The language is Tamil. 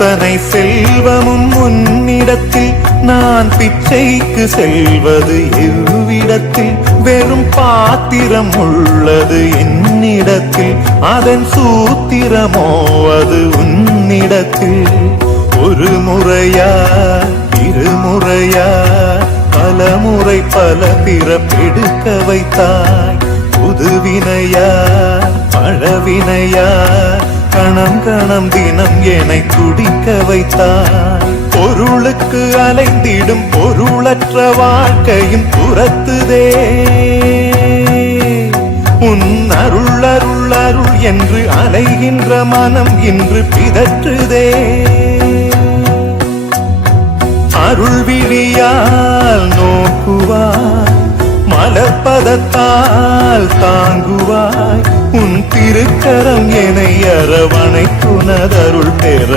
அத்தனை செல்வமும் உன்னிடத்தில் நான் பிச்சைக்கு செல்வது எவ்விடத்தில் வெறும் பாத்திரம் உள்ளது என்னிடத்தில் அதன் சூத்திரமோ அது உன்னிடத்தில் ஒரு முறையா இருமுறையா பலமுறை பல பிறப்பெடுக்க வைத்தாய் புதுவினையா பழவினையா கணம் கணம் தினம் என்னை துடிக்க வைத்தாய் பொருளுக்கு அலைந்திடும் பொருளற்ற வாழ்க்கையும் துரத்துதே உன் அருள் அருள் அருள் என்று அலைகின்ற மனம் இன்று பிதற்றுதே அருள் விழியால் நோக்குவாய் மலர்பதத்தால் தாங்குவாய் உன் திருக்கரம் என்னை அரவணைக்குனதருள் பெற